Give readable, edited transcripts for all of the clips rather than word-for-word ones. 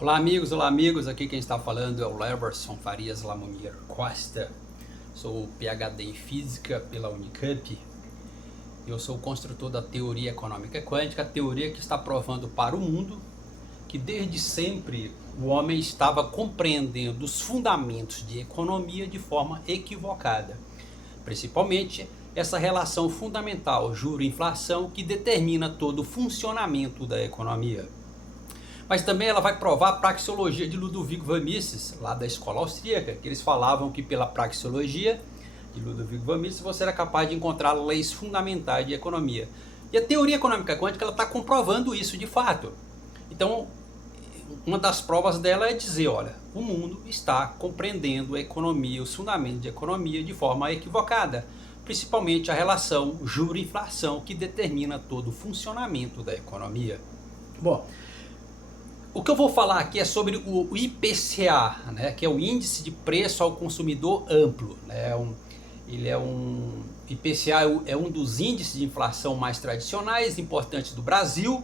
Olá amigos, aqui quem está falando é o Leverson Farias Lamounier Costa. Sou PhD em Física pela Unicamp. Eu sou construtor da teoria econômica quântica, a teoria que está provando para o mundo que desde sempre o homem estava compreendendo os fundamentos de economia de forma equivocada. Principalmente essa relação fundamental juro-inflação que determina todo o funcionamento da economia. Mas também ela vai provar a praxeologia de Ludovico van Mises, lá da escola austríaca, que eles falavam que pela praxeologia de Ludovico van Mises você era capaz de encontrar leis fundamentais de economia. E a teoria econômica quântica está comprovando isso de fato. Então, uma das provas dela é dizer, olha, o mundo está compreendendo a economia, os fundamentos de economia de forma equivocada. Principalmente a relação juro-inflação que determina todo o funcionamento da economia. Bom, o que eu vou falar aqui é sobre o IPCA, né, que é o Índice de Preço ao Consumidor Amplo. Né, IPCA é um dos índices de inflação mais tradicionais, importantes do Brasil.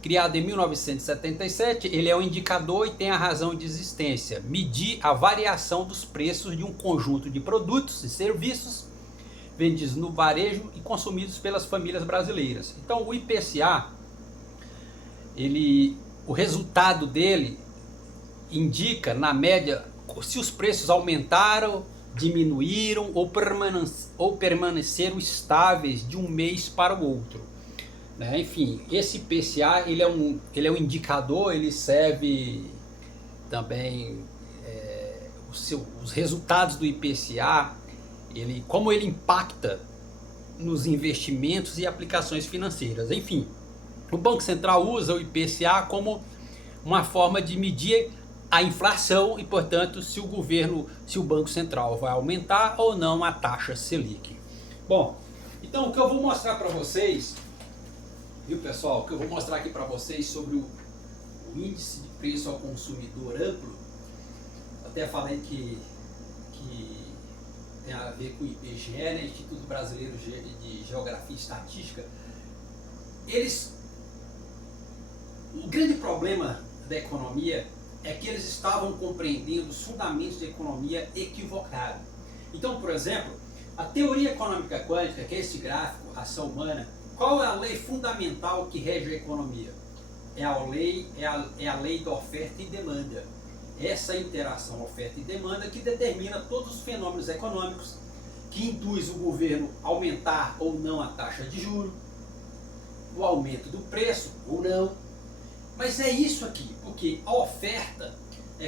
Criado em 1977, ele é um indicador e tem a razão de existência: medir a variação dos preços de um conjunto de produtos e serviços vendidos no varejo e consumidos pelas famílias brasileiras. Então o IPCA, o resultado dele indica, na média, se os preços aumentaram, diminuíram ou permaneceram estáveis de um mês para o outro. Né? Enfim, esse IPCA ele é um indicador, ele serve também, os resultados do IPCA, como ele impacta nos investimentos e aplicações financeiras. Enfim, o Banco Central usa o IPCA como uma forma de medir a inflação e, portanto, se o Banco Central vai aumentar ou não a taxa Selic. Bom, então o que eu vou mostrar para vocês, viu pessoal, o que eu vou mostrar aqui para vocês sobre o índice de preço ao consumidor amplo, até falei que tem a ver com o IBGE, né, Instituto Brasileiro de Geografia e Estatística. O grande problema da economia é que eles estavam compreendendo os fundamentos de economia equivocado. Então, por exemplo, a teoria econômica quântica, que é esse gráfico, ação humana, qual é a lei fundamental que rege a economia? É a lei da oferta e demanda. Essa interação oferta e demanda que determina todos os fenômenos econômicos, que induz o governo a aumentar ou não a taxa de juros, o aumento do preço ou não. Mas é isso aqui, porque a oferta,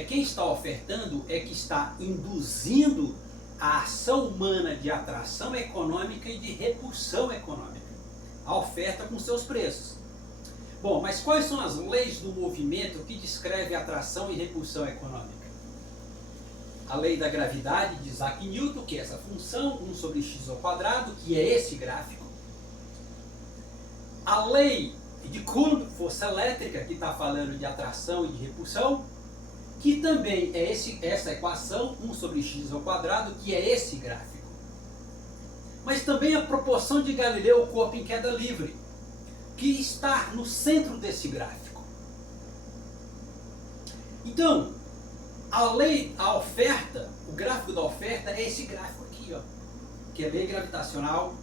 quem está ofertando é que está induzindo a ação humana de atração econômica e de repulsão econômica. A oferta com seus preços. Bom, mas quais são as leis do movimento que descrevem atração e repulsão econômica? A lei da gravidade de Isaac Newton, que é essa função 1 sobre x ao quadrado, que é esse gráfico. A lei de Coulomb, força elétrica, que está falando de atração e de repulsão, que também é essa equação 1 sobre x ao quadrado, que é esse gráfico. Mas também a proporção de Galileu, o corpo em queda livre, que está no centro desse gráfico. Então, a oferta, o gráfico da oferta é esse gráfico aqui, ó, que é lei gravitacional,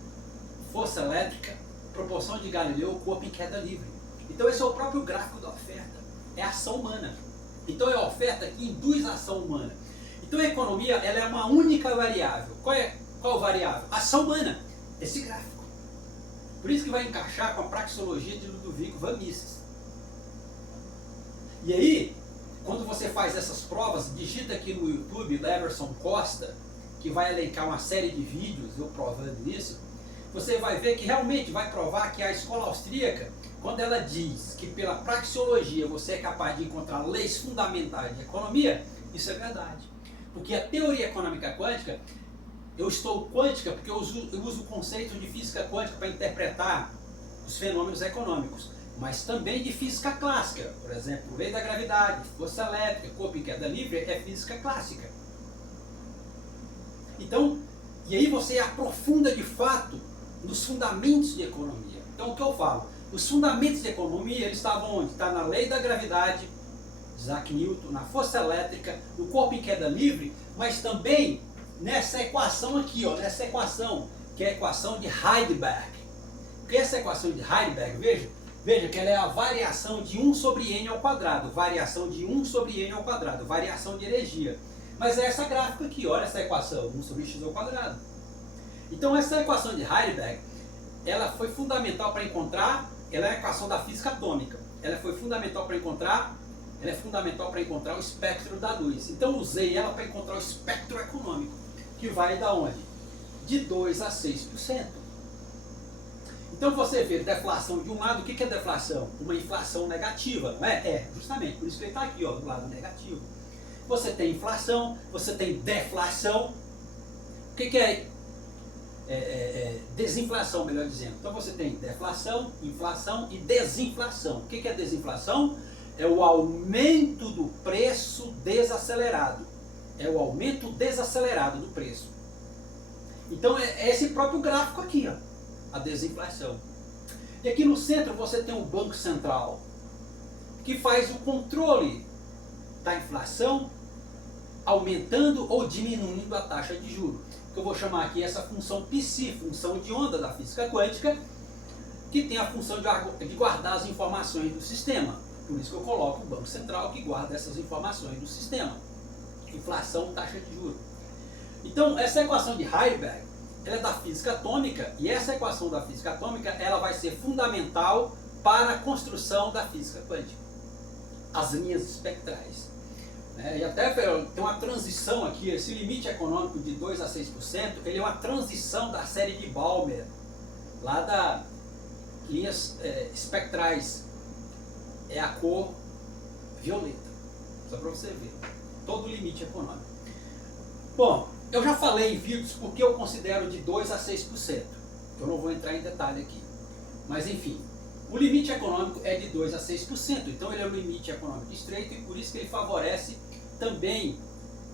força elétrica, proporção de Galileu, corpo em queda livre. Então esse é o próprio gráfico da oferta, é a ação humana. Então é a oferta que induz a ação humana. Então a economia, ela é uma única variável. Qual variável? A ação humana, esse gráfico. Por isso que vai encaixar com a praxeologia de Ludovico van Mises. E aí, quando você faz essas provas, digita aqui no YouTube Leverson Costa, que vai elencar uma série de vídeos eu provando isso. Você vai ver que realmente vai provar que a escola austríaca, quando ela diz que pela praxeologia você é capaz de encontrar leis fundamentais de economia, isso é verdade. Porque a teoria econômica quântica, eu estou quântica porque eu uso o conceito de física quântica para interpretar os fenômenos econômicos, mas também de física clássica. Por exemplo, lei da gravidade, força elétrica, corpo em queda livre é física clássica. Então, e aí você aprofunda de fato nos fundamentos de economia. Então o que eu falo? Os fundamentos de economia, eles estavam onde? Está na lei da gravidade, Isaac Newton, na força elétrica, no corpo em queda livre, mas também nessa equação aqui, ó, nessa equação, que é a equação de Heisenberg. Porque essa equação de Heisenberg, veja que ela é a variação de 1 sobre n ao quadrado, variação de 1 sobre n ao quadrado, variação de energia. Mas é essa gráfica aqui, olha essa equação, 1 sobre x ao quadrado. Então essa equação de Heisenberg, ela foi fundamental para encontrar, ela é a equação da física atômica, ela foi fundamental para encontrar, ela é fundamental para encontrar o espectro da luz. Então eu usei ela para encontrar o espectro econômico, que vai da onde? De 2 a 6%. Então você vê deflação de um lado, o que é deflação? Uma inflação negativa, não é? É, justamente, por isso que ele está aqui, ó, do lado negativo. Você tem inflação, você tem deflação. O que é desinflação, melhor dizendo? Então você tem deflação, inflação e desinflação. O que é desinflação? É o aumento do preço desacelerado. É o aumento desacelerado do preço. Então é esse próprio gráfico aqui, ó, a desinflação. E aqui no centro você tem o Banco Central, que faz o controle da inflação, aumentando ou diminuindo a taxa de juros. Que eu vou chamar aqui essa função psi, função de onda da física quântica, que tem a função de guardar as informações do sistema. Por isso que eu coloco o Banco Central, que guarda essas informações do sistema. Inflação, taxa de juros. Então, essa equação de Heisenberg, ela é da física atômica, e essa equação da física atômica, ela vai ser fundamental para a construção da física quântica. As linhas espectrais. E até tem uma transição aqui, esse limite econômico de 2 a 6%, ele é uma transição da série de Balmer, lá das linhas espectrais. É a cor violeta, só para você ver, todo o limite econômico. Bom, eu já falei em vídeos porque eu considero de 2 a 6%, eu não vou entrar em detalhe aqui, mas enfim, o limite econômico é de 2 a 6%, então ele é um limite econômico estreito e por isso que ele favorece também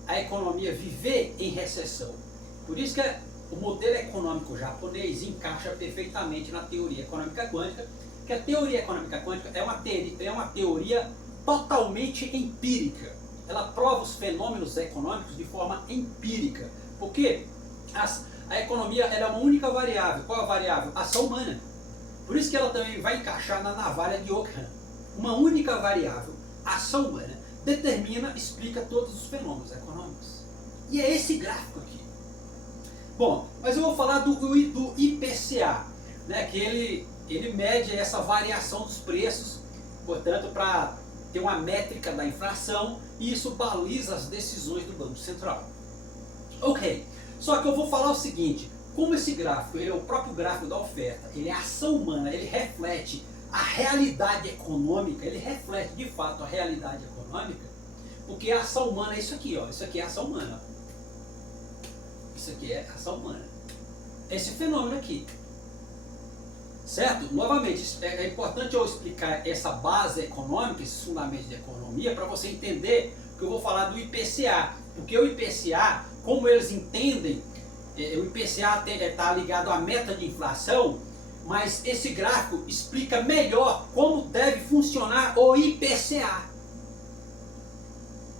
a economia viver em recessão. Por isso que o modelo econômico japonês encaixa perfeitamente na teoria econômica quântica, que a teoria econômica quântica é uma teoria totalmente empírica. Ela prova os fenômenos econômicos de forma empírica, porque a economia ela é uma única variável. Qual é a variável? A ação humana. Por isso que ela também vai encaixar na navalha de Ockham. Uma única variável, a ação humana, explica todos os fenômenos econômicos. E é esse gráfico aqui. Bom, mas eu vou falar do IPCA, né, que ele mede essa variação dos preços, portanto, para ter uma métrica da inflação, e isso baliza as decisões do Banco Central. Ok, só que eu vou falar o seguinte, como esse gráfico ele é o próprio gráfico da oferta, ele é a ação humana, ele reflete a realidade econômica, ele reflete de fato a realidade econômica, porque a ação humana é isso aqui, ó, isso aqui é a ação humana. Isso aqui é a ação humana. Esse fenômeno aqui. Certo? Novamente, é importante eu explicar essa base econômica, esses fundamentos de economia, para você entender que eu vou falar do IPCA. Porque o IPCA, como eles entendem, o IPCA está ligado à meta de inflação, mas esse gráfico explica melhor como deve funcionar o IPCA.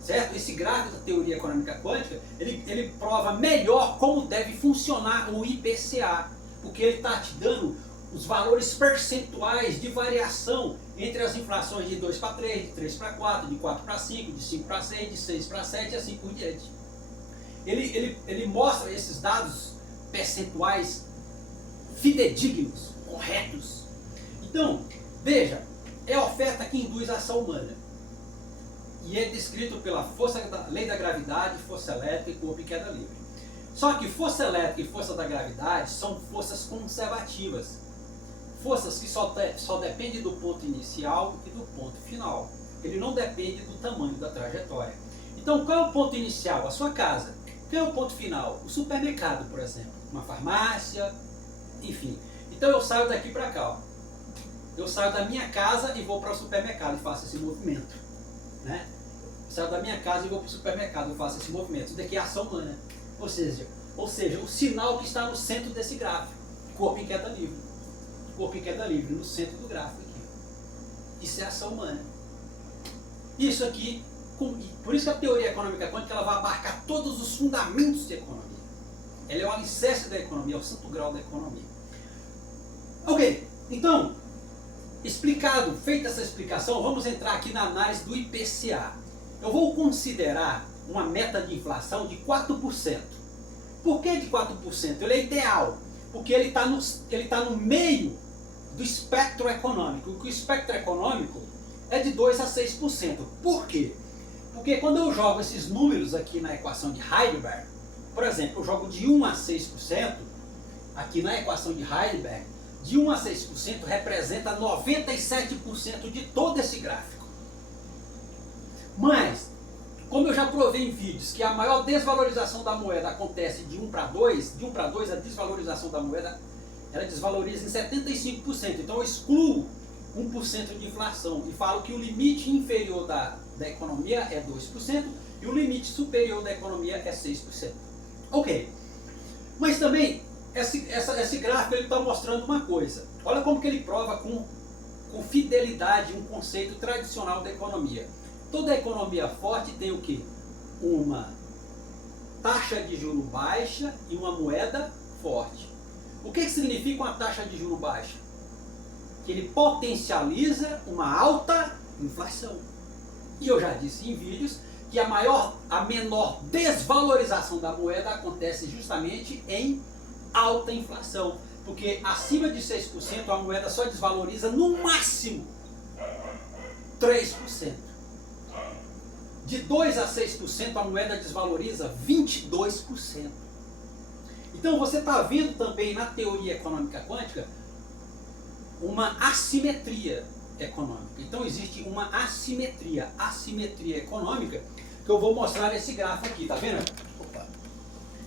Certo? Esse gráfico da teoria econômica quântica, ele prova melhor como deve funcionar o IPCA, porque ele está te dando os valores percentuais de variação entre as inflações de 2 para 3, de 3 para 4, de 4 para 5, de 5 para 6, de 6 para 7 e assim por diante. Ele mostra esses dados percentuais fidedignos, corretos. Então, veja, é a oferta que induz a ação humana. E é descrito pela força da lei da gravidade, força elétrica e corpo em queda livre. Só que força elétrica e força da gravidade são forças conservativas. Forças que só dependem do ponto inicial e do ponto final. Ele não depende do tamanho da trajetória. Então, qual é o ponto inicial? A sua casa. Qual é o ponto final? O supermercado, por exemplo. Uma farmácia, enfim. Então eu saio daqui para cá. Ó. Eu saio da minha casa e vou para o supermercado e faço esse movimento. Né? Saio da minha casa e vou para o supermercado e faço esse movimento. Isso daqui é ação humana. Ou seja, o sinal que está no centro desse gráfico. Corpo em queda livre. Corpo em queda livre, no centro do gráfico aqui. Isso é ação humana. Isso aqui, por isso que a teoria econômica quântica ela vai abarcar todos os fundamentos de economia. Ela é o alicerce da economia, é o santo grau da economia. Ok, então, feita essa explicação, vamos entrar aqui na análise do IPCA. Eu vou considerar uma meta de inflação de 4%. Por que de 4%? Ele é ideal, porque ele está no meio do espectro econômico. O espectro econômico é de 2 a 6%. Por quê? Porque quando eu jogo esses números aqui na equação de Heidelberg, por exemplo, eu jogo de 1 a 6%, aqui na equação de Heidelberg, de 1 a 6% representa 97% de todo esse gráfico. Mas, como eu já provei em vídeos que a maior desvalorização da moeda acontece de 1 para 2, de 1 para 2 a desvalorização da moeda, ela desvaloriza em 75%. Então eu excluo 1% de inflação e falo que o limite inferior da economia é 2% e o limite superior da economia é 6%. Ok. Mas também, esse gráfico está mostrando uma coisa. Olha como que ele prova com fidelidade um conceito tradicional da economia. Toda economia forte tem o quê? Uma taxa de juros baixa e uma moeda forte. O que significa uma taxa de juros baixa? Que ele potencializa uma alta inflação. E eu já disse em vídeos que a menor desvalorização da moeda acontece justamente em alta inflação. Porque acima de 6% a moeda só desvaloriza no máximo 3%. De 2 a 6% a moeda desvaloriza 22%. Então você está vendo também na teoria econômica quântica uma assimetria econômica. Então existe uma assimetria econômica, que eu vou mostrar nesse gráfico aqui, tá vendo? Opa.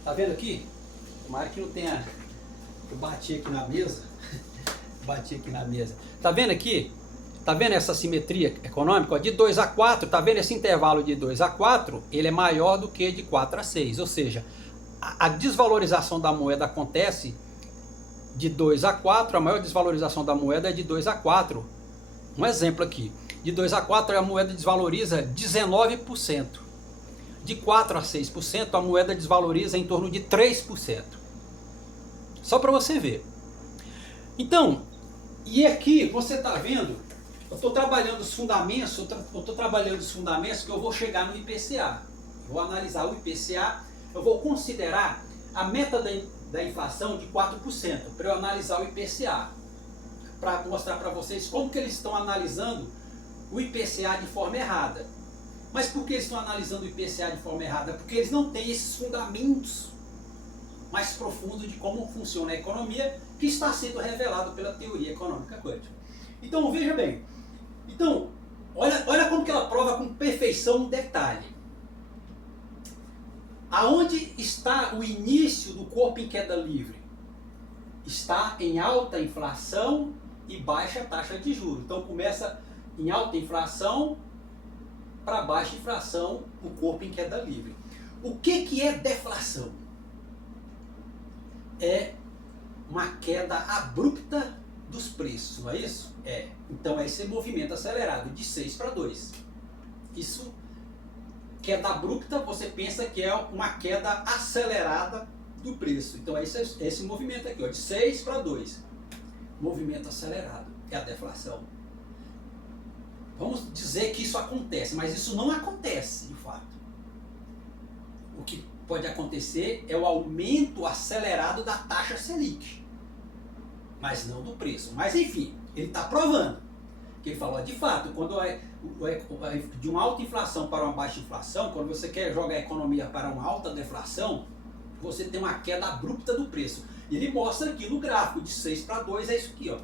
Tá vendo aqui? Tomara que não tenha... Eu bati aqui na mesa. Bati aqui na mesa. Tá vendo aqui? Tá vendo essa simetria econômica? Ó, de 2 a 4, tá vendo esse intervalo de 2 a 4? Ele é maior do que de 4 a 6, ou seja, a desvalorização da moeda acontece de 2 a 4, a maior desvalorização da moeda é de 2 a 4. Um exemplo aqui, de 2 a 4 a moeda desvaloriza 19%. De 4 a 6% a moeda desvaloriza em torno de 3%. Só para você ver. Então, e aqui você está vendo, eu estou trabalhando os fundamentos, que eu vou chegar no IPCA. Vou analisar o IPCA, eu vou considerar a meta da inflação de 4%, para eu analisar o IPCA. Para mostrar para vocês como que eles estão analisando o IPCA de forma errada. Mas por que eles estão analisando o IPCA de forma errada? Porque eles não têm esses fundamentos mais profundos de como funciona a economia, que está sendo revelado pela teoria econômica quântica. Então veja bem, olha como que ela prova com perfeição um detalhe. Aonde está o início do corpo em queda livre? Está em alta inflação e baixa taxa de juros. Então começa em alta inflação para baixa inflação, o corpo em queda livre. O que é deflação? É uma queda abrupta dos preços, não é isso? É. Então é esse movimento acelerado de 6 para 2. Isso, queda abrupta, você pensa que é uma queda acelerada do preço. Então é esse movimento aqui, ó, de 6 para 2. Movimento acelerado, é a deflação. Vamos dizer que isso acontece, mas isso não acontece, de fato. O que pode acontecer é o aumento acelerado da taxa Selic, mas não do preço. Mas enfim, ele está provando. Que ele falou, de fato, quando de uma alta inflação para uma baixa inflação, quando você quer jogar a economia para uma alta deflação, você tem uma queda abrupta do preço. E ele mostra aqui no gráfico, de 6 para 2, é isso aqui, ó.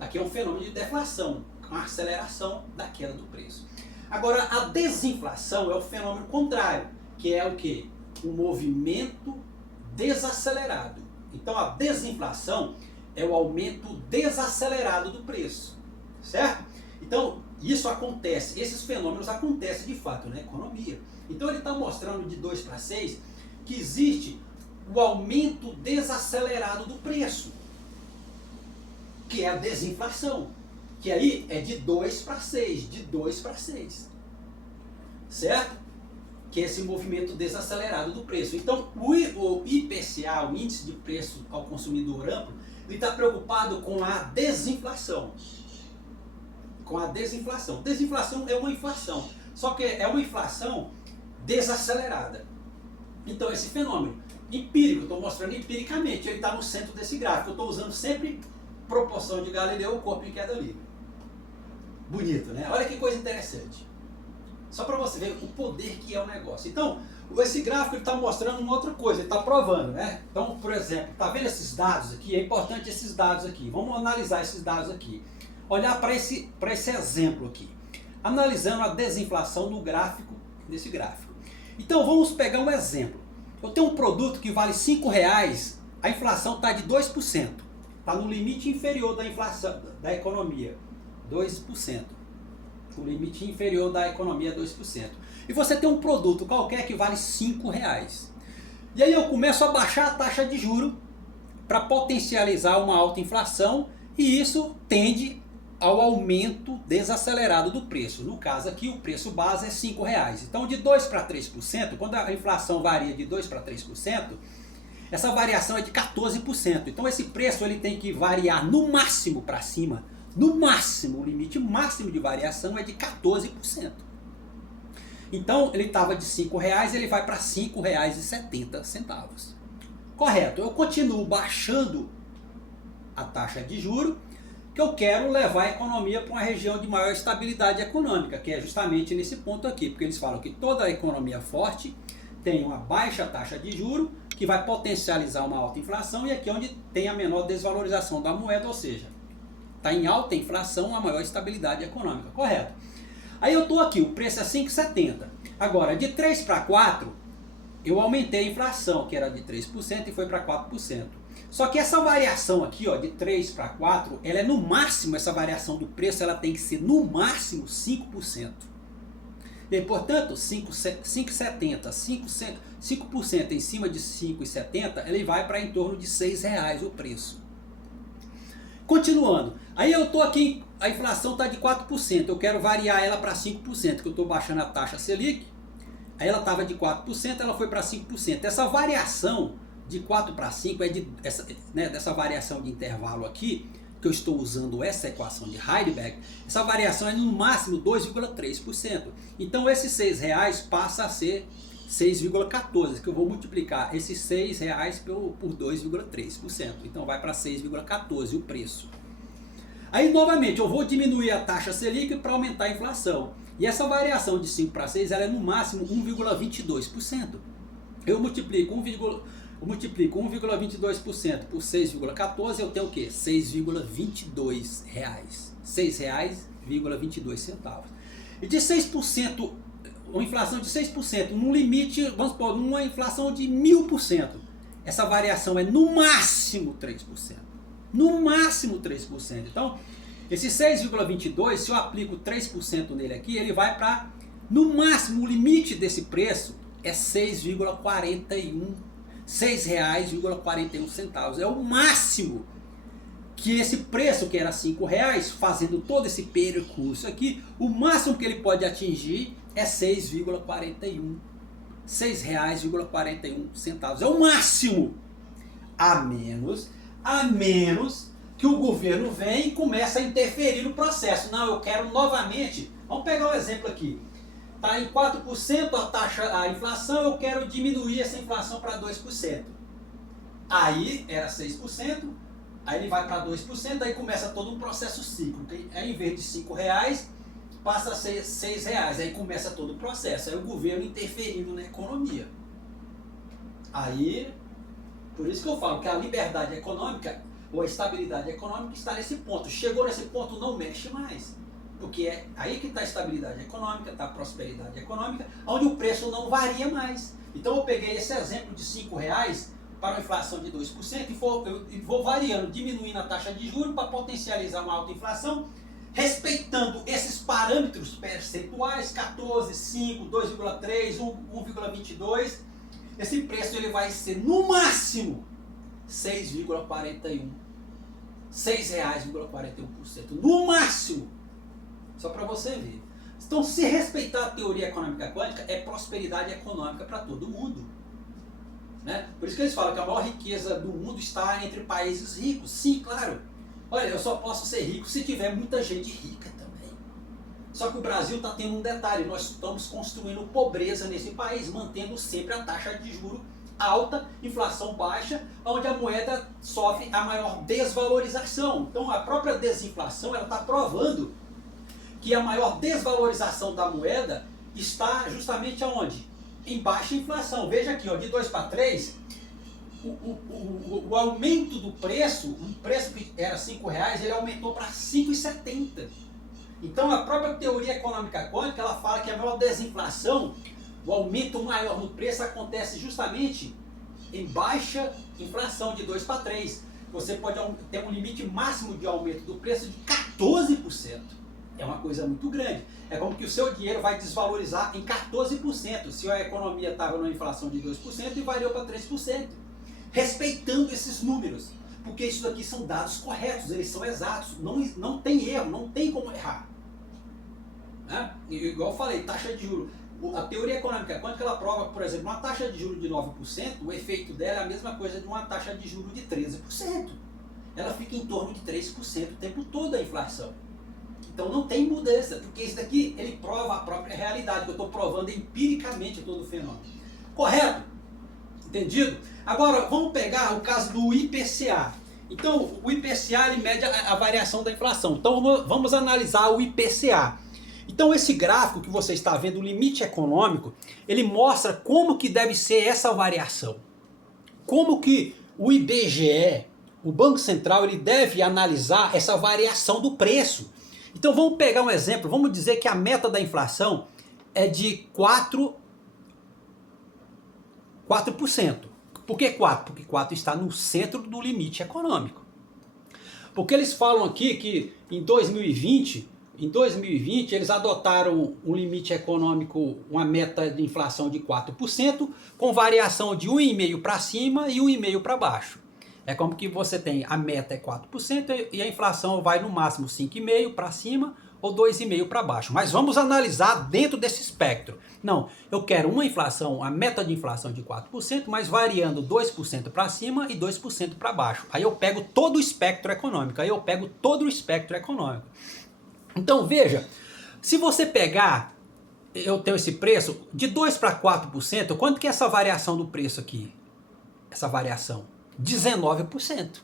Aqui é um fenômeno de deflação, uma aceleração da queda do preço. Agora, a desinflação é o fenômeno contrário, que é o quê? Um movimento desacelerado. Então, a desinflação é o aumento desacelerado do preço, certo? Então, isso acontece, esses fenômenos acontecem de fato na economia. Então, ele está mostrando de 2 para 6 que existe o aumento desacelerado do preço, que é a desinflação, que aí é de 2 para 6, de 2 para 6. Certo? Que é esse movimento desacelerado do preço. Então, o IPCA, o Índice de Preço ao Consumidor Amplo, ele está preocupado com a desinflação. Com a desinflação. Desinflação é uma inflação, só que é uma inflação desacelerada. Então, esse fenômeno empírico, estou mostrando empiricamente, ele está no centro desse gráfico. Eu estou usando sempre proporção de Galileu, corpo em queda livre. Bonito, né? Olha que coisa interessante. Só para você ver o poder que é o negócio. Então, esse gráfico está mostrando uma outra coisa, ele está provando, né? Então, por exemplo, está vendo esses dados aqui? É importante esses dados aqui. Vamos analisar esses dados aqui. Olhar para esse exemplo aqui. Analisando a desinflação no gráfico, desse gráfico. Então, vamos pegar um exemplo. Eu tenho um produto que vale R$5, a inflação está de 2%. Está no limite inferior da inflação, da economia. 2%. O limite inferior da economia é 2%. E você tem um produto qualquer que vale R$5. E aí eu começo a baixar a taxa de juros para potencializar uma alta inflação, e isso tende ao aumento desacelerado do preço. No caso aqui, o preço base é R$5. Então, de 2 para 3%, quando a inflação varia de 2 para 3%, essa variação é de 14%. Então, esse preço ele tem que variar no máximo para cima. No máximo, o limite máximo de variação é de 14%. Então, ele estava de R$5, ele vai para R$5,70. Correto, eu continuo baixando a taxa de juros, que eu quero levar a economia para uma região de maior estabilidade econômica, que é justamente nesse ponto aqui, porque eles falam que toda a economia forte tem uma baixa taxa de juros, que vai potencializar uma alta inflação, e aqui é onde tem a menor desvalorização da moeda, ou seja, está em alta inflação, a maior estabilidade econômica, correto? Aí eu estou aqui, o preço é 5,70. Agora, de 3 para 4, eu aumentei a inflação, que era de 3% e foi para 4%. Só que essa variação aqui, ó, de 3 para 4, ela é no máximo, essa variação do preço, ela tem que ser no máximo 5%. E, portanto, 5,70, 5% em cima de 5,70, ele vai para em torno de R$6 o preço. Continuando, aí eu estou aqui, a inflação está de 4%, eu quero variar ela para 5%, que eu estou baixando a taxa Selic, aí ela estava de 4%, ela foi para 5%. Essa variação de 4 para 5, dessa variação de intervalo aqui, que eu estou usando essa equação de Heidelberg, essa variação é no máximo 2,3%. Então esses R$6 passa a ser 6,14, que eu vou multiplicar esses R$6 por 2,3%. Então vai para 6,14 o preço. Aí novamente eu vou diminuir a taxa Selic para aumentar a inflação. E essa variação de 5 para 6 ela é no máximo 1,22%. Eu multiplico 1,22% por 6,14, eu tenho o quê? R$6,22. R$6,22. E de 6%, uma inflação de 6%, num limite, vamos supor, numa inflação de 1000%, essa variação é no máximo 3%. No máximo 3%. Então, esse 6,22, se eu aplico 3% nele aqui, ele vai para, no máximo, o limite desse preço é 6,41. R$6,41. É o máximo que esse preço, que era R$5, fazendo todo esse percurso aqui, o máximo que ele pode atingir é 6,41. R$6,41. É o máximo. A menos que o governo vem e comece a interferir no processo. Não, eu quero novamente, vamos pegar um exemplo aqui. Está em 4% a inflação, eu quero diminuir essa inflação para 2%. Aí era 6%, aí ele vai para 2%, aí começa todo um processo cíclico. Aí, em vez de R$5, passa a ser R$6, aí começa todo o processo. Aí o governo interferindo na economia. Aí, por isso que eu falo que a liberdade econômica, ou a estabilidade econômica está nesse ponto. Chegou nesse ponto, não mexe mais. Porque é aí que está a estabilidade econômica, está a prosperidade econômica, onde o preço não varia mais. Então eu peguei esse exemplo de R$5 para uma inflação de 2% e vou variando, diminuindo a taxa de juros para potencializar uma alta inflação, respeitando esses parâmetros percentuais, 14, 5, 2,3, 1,22. Esse preço ele vai ser no máximo 6,41. 6,41%. No máximo! Só para você ver. Então, se respeitar a teoria econômica quântica, é prosperidade econômica para todo mundo. Né? Por isso que eles falam que a maior riqueza do mundo está entre países ricos. Sim, claro. Olha, eu só posso ser rico se tiver muita gente rica também. Só que o Brasil está tendo um detalhe. Nós estamos construindo pobreza nesse país, mantendo sempre a taxa de juros alta, inflação baixa, onde a moeda sofre a maior desvalorização. Então, a própria desinflação está provando que a maior desvalorização da moeda está justamente aonde? Em baixa inflação. Veja aqui, ó, de 2 para 3, o aumento do preço, um preço que era R$5, ele aumentou para R$5,70. Então a própria teoria econômica quântica, ela fala que a maior desinflação, o aumento maior no preço acontece justamente em baixa inflação, de 2 para 3. Você pode ter um limite máximo de aumento do preço de 14%. É uma coisa muito grande. É como que o seu dinheiro vai desvalorizar em 14%. Se a economia estava numa inflação de 2% e variou para 3%. Respeitando esses números. Porque isso daqui são dados corretos, eles são exatos. Não tem erro, não tem como errar. Né? Igual eu falei, taxa de juros. A teoria econômica quântica, ela prova, por exemplo, uma taxa de juros de 9%, o efeito dela é a mesma coisa de uma taxa de juros de 13%. Ela fica em torno de 3% o tempo todo a inflação. Então não tem mudança, porque isso daqui ele prova a própria realidade, que eu estou provando empiricamente todo o fenômeno. Correto? Entendido? Agora vamos pegar o caso do IPCA. Então o IPCA ele mede a variação da inflação. Então vamos analisar o IPCA. Então esse gráfico que você está vendo, o limite econômico, ele mostra como que deve ser essa variação. Como que o IBGE, o Banco Central, ele deve analisar essa variação do preço. Então vamos pegar um exemplo, vamos dizer que a meta da inflação é de 4%. Por que 4%? Porque 4% está no centro do limite econômico. Porque eles falam aqui que em 2020 eles adotaram um limite econômico, uma meta de inflação de 4%, com variação de 1,5% para cima e 1,5% para baixo. É como que você tem, a meta é 4% e a inflação vai no máximo 5,5% para cima ou 2,5% para baixo. Mas vamos analisar dentro desse espectro. Não, eu quero uma inflação, a meta de inflação de 4%, mas variando 2% para cima e 2% para baixo. Aí eu pego todo o espectro econômico, Então veja, se você pegar, eu tenho esse preço, de 2% para 4%, quanto que é essa variação do preço aqui? Essa variação? 19%.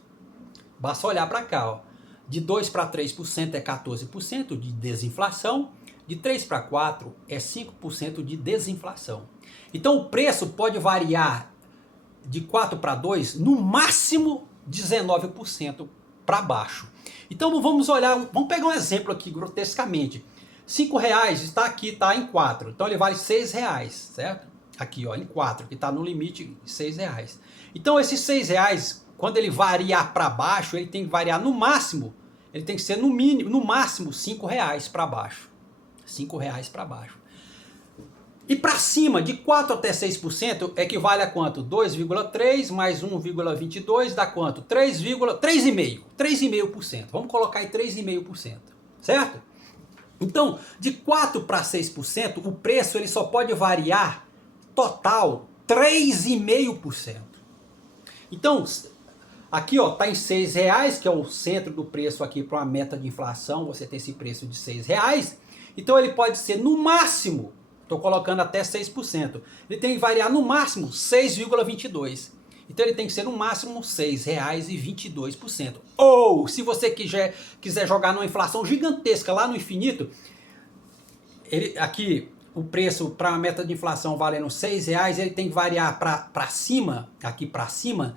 Basta olhar para cá, ó. De 2 para 3% é 14% de desinflação, de 3 para 4 é 5% de desinflação. Então o preço pode variar de 4 para 2, no máximo 19% para baixo. Então vamos olhar, vamos pegar um exemplo aqui grotescamente. R$5 está aqui, está em 4, então ele vale R$6, certo? Aqui, ó, em 4, que está no limite de R$6. Então esses R$6, quando ele variar para baixo, ele tem que variar no máximo, ele tem que ser no mínimo, no máximo R$5 para baixo. R$5 para baixo. E para cima, de 4 até 6%, equivale a quanto? 2,3 mais 1,22 dá quanto? 3,5%. Vamos colocar aí 3,5%, certo? Então, de 4 para 6%, o preço ele só pode variar total 3,5%. Então, aqui ó, tá em R$6, que é o centro do preço aqui para uma meta de inflação, você tem esse preço de R$6. Então ele pode ser no máximo, estou colocando até 6%, ele tem que variar no máximo 6,22%. Então ele tem que ser no máximo R$6,22. Ou, se você quiser jogar numa inflação gigantesca lá no infinito, aqui o preço para uma meta de inflação valendo R$6, ele tem que variar para cima, aqui para cima,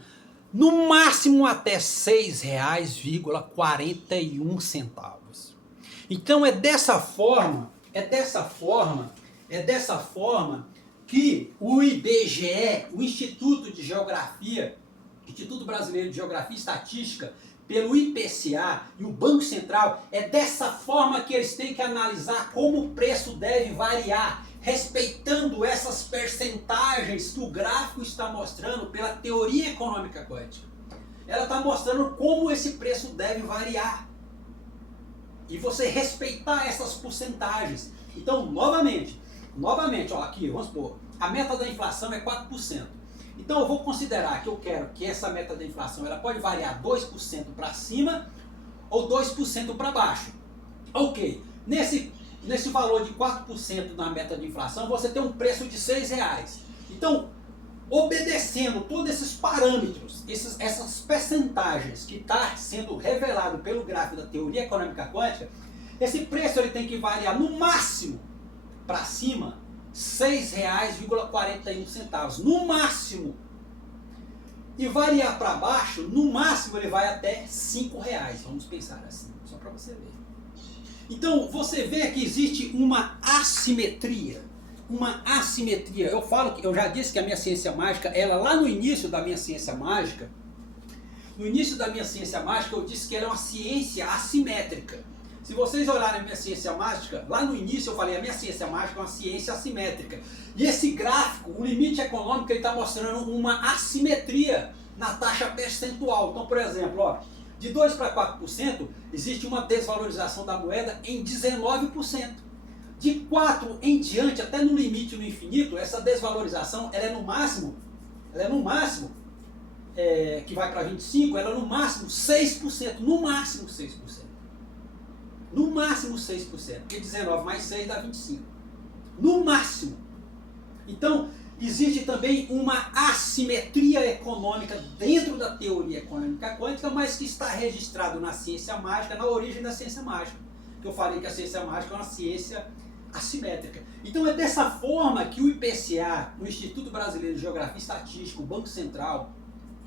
no máximo até R$6,41. Então é dessa forma que o IBGE, o Instituto Brasileiro de Geografia e Estatística, pelo IPCA e o Banco Central, é dessa forma que eles têm que analisar como o preço deve variar, respeitando essas percentagens que o gráfico está mostrando pela teoria econômica quântica. ela está mostrando como esse preço deve variar. E você respeitar essas porcentagens. Então, novamente, ó, aqui, vamos supor, a meta da inflação é 4%. Então eu vou considerar que eu quero que essa meta da inflação ela pode variar 2% para cima ou 2% para baixo. Ok, nesse valor de 4% na meta de inflação, você tem um preço de R$6. Então, obedecendo todos esses parâmetros, essas percentagens que está sendo revelado pelo gráfico da teoria econômica quântica, esse preço ele tem que variar no máximo para cima R$6,41, no máximo. E variar para baixo, no máximo ele vai até R$5, vamos pensar assim, só para você ver. Então você vê que existe uma assimetria. Eu já disse que a minha ciência mágica, ela lá no início da minha ciência mágica, eu disse que ela é uma ciência assimétrica. Se vocês olharem a minha ciência mágica, lá no início eu falei, a minha ciência mágica é uma ciência assimétrica. E esse gráfico, o limite econômico, ele está mostrando uma assimetria na taxa percentual. Então, por exemplo, ó, de 2 para 4%, existe uma desvalorização da moeda em 19%. De 4 em diante, até no limite, no infinito, essa desvalorização ela é no máximo, que vai para 25, ela é no máximo 6%, no máximo 6%. No máximo 6%, porque 19 mais 6 dá 25. No máximo. Então, existe também uma assimetria econômica dentro da teoria econômica quântica, mas que está registrado na ciência mágica, na origem da ciência mágica. Que eu falei que a ciência mágica é uma ciência assimétrica. Então é dessa forma que o IPCA, o Instituto Brasileiro de Geografia e Estatística, o Banco Central,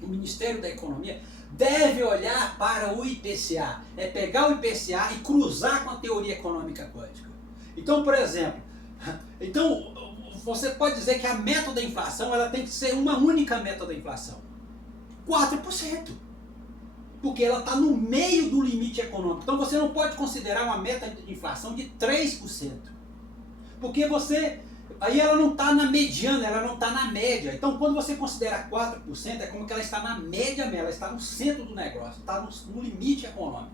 o Ministério da Economia, deve olhar para o IPCA. É pegar o IPCA e cruzar com a teoria econômica quântica. Então, por exemplo, você pode dizer que a meta da inflação ela tem que ser uma única meta da inflação. 4%. Porque ela está no meio do limite econômico. Então você não pode considerar uma meta de inflação de 3%. Porque aí ela não está na mediana, ela não está na média. Então quando você considera 4%, é como que ela está na média, ela está no centro do negócio, está no limite econômico.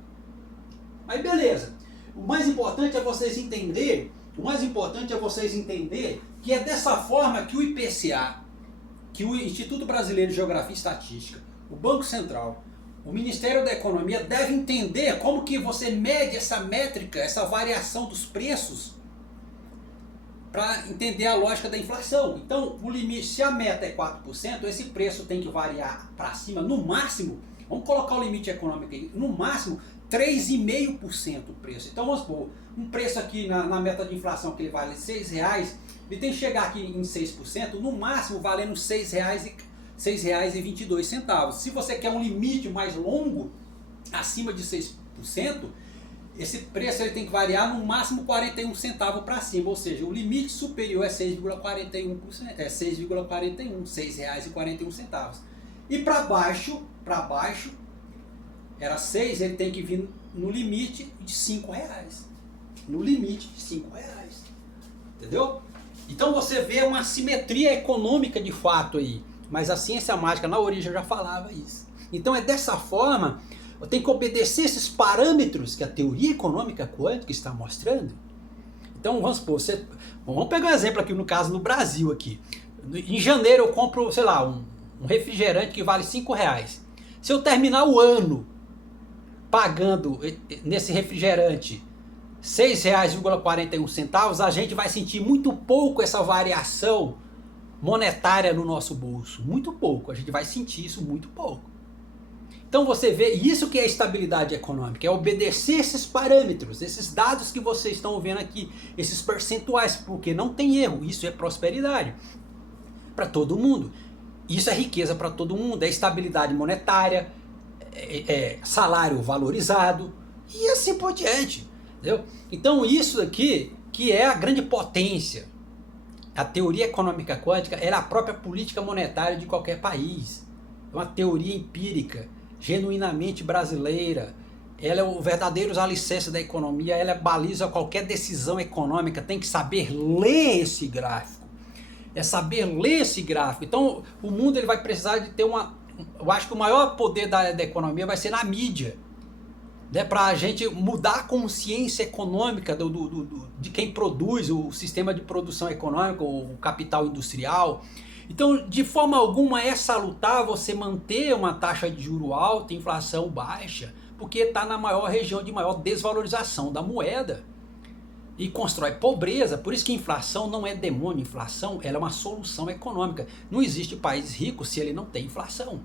Mas beleza. O mais importante é vocês entenderem que é dessa forma que o IPCA, que o Instituto Brasileiro de Geografia e Estatística, o Banco Central, o Ministério da Economia deve entender como que você mede essa métrica, essa variação dos preços, para entender a lógica da inflação. Então, o limite, se a meta é 4%, esse preço tem que variar para cima, no máximo, vamos colocar o limite econômico aí, no máximo 3,5% o preço. Então, vamos supor, um preço aqui na meta de inflação que ele vale R$6, ele tem que chegar aqui em 6%, no máximo valendo R$6,22. Se você quer um limite mais longo, acima de 6%, esse preço ele tem que variar no máximo 41 centavos para cima, ou seja, o limite superior é 6,41%, é R$6,41. E para baixo, era 6, ele tem que vir no limite de R$5. No limite de R$5. Entendeu? Então você vê uma simetria econômica de fato aí. Mas a ciência mágica na origem já falava isso. Então é dessa forma, eu tenho que obedecer esses parâmetros que a teoria econômica quântica está mostrando. Então vamos supor, vamos pegar um exemplo aqui no caso no Brasil aqui. Em janeiro eu compro, sei lá, um refrigerante que vale R$5. Se eu terminar o ano pagando nesse refrigerante R$6,41, a gente vai sentir muito pouco essa variação monetária no nosso bolso. Muito pouco, a gente vai sentir isso muito pouco. Então você vê, isso que é estabilidade econômica, é obedecer esses parâmetros, esses dados que vocês estão vendo aqui, esses percentuais, porque não tem erro, isso é prosperidade para todo mundo. Isso é riqueza para todo mundo, é estabilidade monetária, é salário valorizado e assim por diante. Entendeu? Então isso aqui que é a grande potência. A teoria econômica quântica é a própria política monetária de qualquer país. É uma teoria empírica, genuinamente brasileira. Ela é o verdadeiro alicerce da economia, ela baliza qualquer decisão econômica, tem que saber ler esse gráfico. É saber ler esse gráfico. Então o mundo ele vai precisar de ter uma eu acho que o maior poder da economia vai ser na mídia, né, para a gente mudar a consciência econômica de quem produz, o sistema de produção econômica, o capital industrial. Então, de forma alguma é salutar você manter uma taxa de juro alta, inflação baixa, porque está na maior região de maior desvalorização da moeda e constrói pobreza. Por isso que inflação não é demônio, inflação ela é uma solução econômica. Não existe país rico se ele não tem inflação.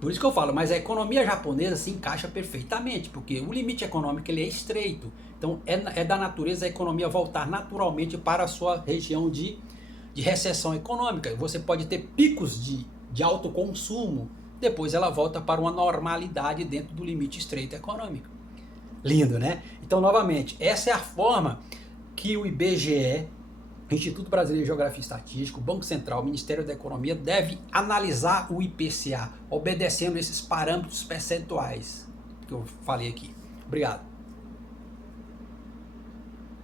Por isso que eu falo, mas a economia japonesa se encaixa perfeitamente, porque o limite econômico ele é estreito. Então é da natureza a economia voltar naturalmente para a sua região de recessão econômica. Você pode ter picos de alto consumo, depois ela volta para uma normalidade dentro do limite estreito econômico. Lindo, né? Então, novamente, essa é a forma que o IBGE, Instituto Brasileiro de Geografia e Estatística, o Banco Central, o Ministério da Economia deve analisar o IPCA, obedecendo esses parâmetros percentuais que eu falei aqui. Obrigado.